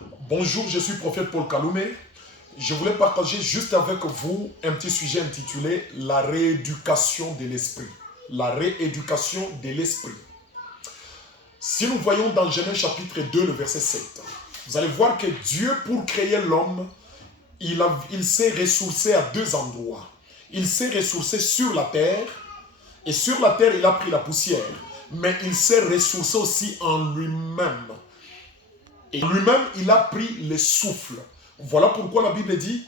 Bonjour, je suis prophète Paul Kaloumé. Je voulais partager juste avec vous un petit sujet intitulé La rééducation de l'esprit. La rééducation de l'esprit. Si nous voyons dans Genèse chapitre 2, le verset 7, vous allez voir que Dieu, pour créer l'homme, il s'est ressourcé à deux endroits. Il s'est ressourcé sur la terre, et sur la terre, il a pris la poussière. Mais il s'est ressourcé aussi en lui-même. Et lui-même, il a pris le souffle. Voilà pourquoi la Bible dit,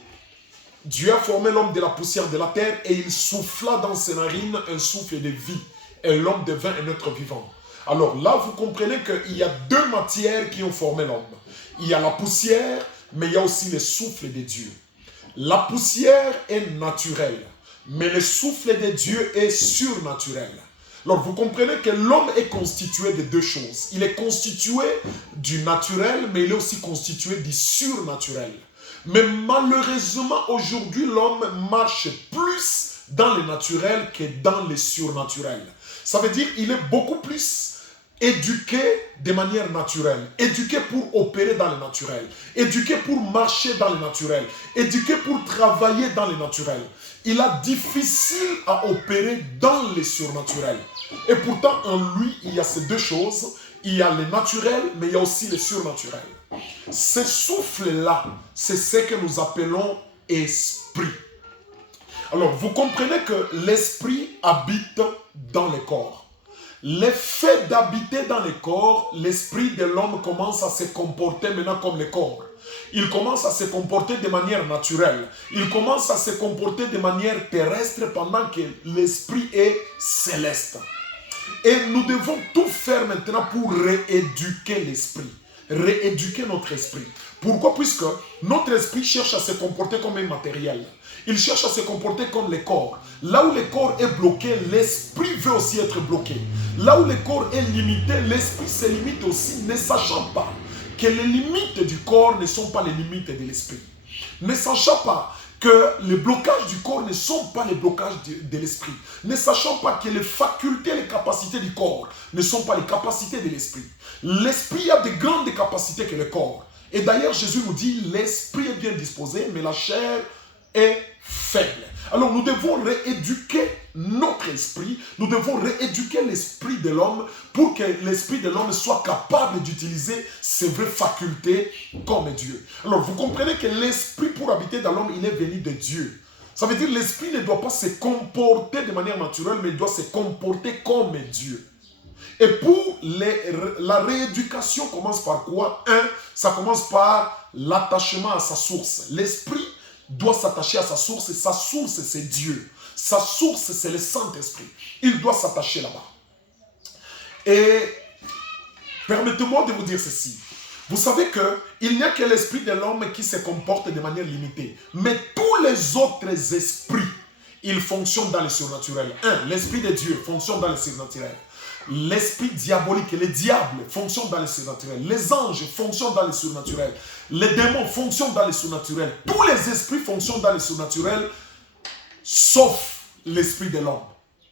Dieu a formé l'homme de la poussière de la terre et il souffla dans ses narines un souffle de vie. Et l'homme devint un être vivant. Alors là, vous comprenez qu'il y a deux matières qui ont formé l'homme. Il y a la poussière, mais il y a aussi le souffle de Dieu. La poussière est naturelle, mais le souffle de Dieu est surnaturel. Alors vous comprenez que l'homme est constitué de deux choses. Il est constitué du naturel, mais il est aussi constitué du surnaturel. Mais malheureusement, aujourd'hui, l'homme marche plus dans le naturel que dans le surnaturel. Ça veut dire qu'il est beaucoup plus éduqué de manière naturelle, éduqué pour opérer dans le naturel, éduqué pour marcher dans le naturel, éduqué pour travailler dans le naturel. Il a difficile à opérer dans le surnaturel. Et pourtant, en lui, il y a ces deux choses. Il y a le naturel, mais il y a aussi le surnaturel. Ce souffle-là, c'est ce que nous appelons esprit. Alors, vous comprenez que l'esprit habite dans le corps. L'effet d'habiter dans le corps, l'esprit de l'homme commence à se comporter maintenant comme le corps. Il commence à se comporter de manière naturelle. Il commence à se comporter de manière terrestre pendant que l'esprit est céleste. Et nous devons tout faire maintenant pour rééduquer l'esprit. Rééduquer notre esprit. Pourquoi? Puisque notre esprit cherche à se comporter comme un matériel. Il cherche à se comporter comme le corps. Là où le corps est bloqué, l'esprit veut aussi être bloqué. Là où le corps est limité, l'esprit se limite aussi, ne sachant pas que les limites du corps ne sont pas les limites de l'esprit. Ne sachant pas que les blocages du corps ne sont pas les blocages de l'esprit. Ne sachant pas que les facultés, les capacités du corps ne sont pas les capacités de l'esprit. L'esprit a de grandes capacités que le corps. Et d'ailleurs, Jésus nous dit, l'esprit est bien disposé, mais la chair est faible. Alors nous devons rééduquer notre esprit, nous devons rééduquer l'esprit de l'homme pour que l'esprit de l'homme soit capable d'utiliser ses vraies facultés comme Dieu. Alors vous comprenez que l'esprit pour habiter dans l'homme, il est venu de Dieu. Ça veut dire que l'esprit ne doit pas se comporter de manière naturelle, mais il doit se comporter comme Dieu. Et pour la rééducation commence par quoi? Ça commence par l'attachement à sa source. L'esprit doit s'attacher à sa source, et sa source c'est Dieu. Sa source c'est le Saint-Esprit. Il doit s'attacher là-bas. Et permettez-moi de vous dire ceci. Vous savez qu'il n'y a que l'esprit de l'homme qui se comporte de manière limitée. Mais tous les autres esprits, ils fonctionnent dans le surnaturel. L'esprit de Dieu fonctionne dans le surnaturel. L'esprit diabolique et les diables fonctionnent dans le surnaturel. Les anges fonctionnent dans le surnaturel. Les démons fonctionnent dans le surnaturel. Tous les esprits fonctionnent dans le surnaturel, sauf l'esprit de l'homme.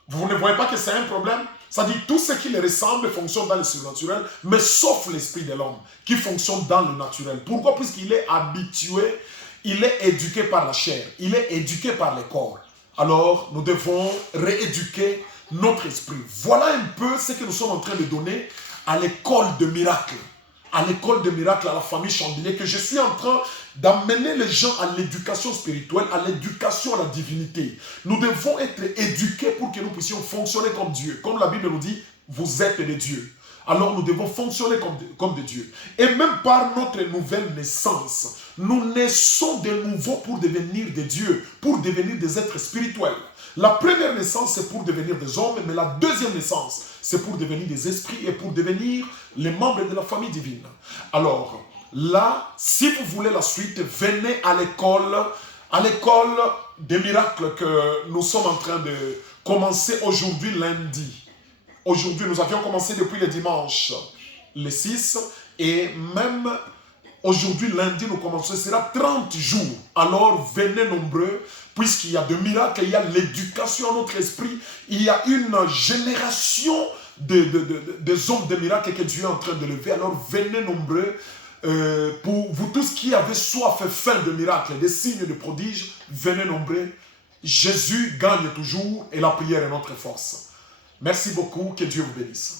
Vous ne voyez pas que c'est un problème? Ça dit tout ce qui les ressemble fonctionne dans le surnaturel, mais sauf l'esprit de l'homme qui fonctionne dans le naturel. Pourquoi? Puisqu'il est habitué, il est éduqué par la chair, il est éduqué par le corps. Alors, nous devons rééduquer notre esprit. Voilà un peu ce que nous sommes en train de donner à l'école de miracles. À l'école de miracles, à la famille Chandelier, que je suis en train d'amener les gens à l'éducation spirituelle, à l'éducation à la divinité. Nous devons être éduqués pour que nous puissions fonctionner comme Dieu. Comme la Bible nous dit, vous êtes des dieux. Alors nous devons fonctionner comme des dieux. Et même par notre nouvelle naissance, nous naissons de nouveau pour devenir des dieux, pour devenir des êtres spirituels. La première naissance, c'est pour devenir des hommes, mais la deuxième naissance, c'est pour devenir des esprits et pour devenir les membres de la famille divine. Alors, là, si vous voulez la suite, venez à l'école des miracles que nous sommes en train de commencer aujourd'hui lundi. Aujourd'hui, nous avions commencé depuis le dimanche, le 6, et même aujourd'hui, lundi, nous commençons, ce sera 30 jours. Alors, venez nombreux, puisqu'il y a des miracles, il y a l'éducation à notre esprit, il y a une génération des hommes de miracles que Dieu est en train de lever. Alors, venez nombreux, Pour vous tous qui avez soif et faim de miracles, des signes, de prodiges, venez nombreux. Jésus gagne toujours et la prière est notre force. Merci beaucoup, que Dieu vous bénisse.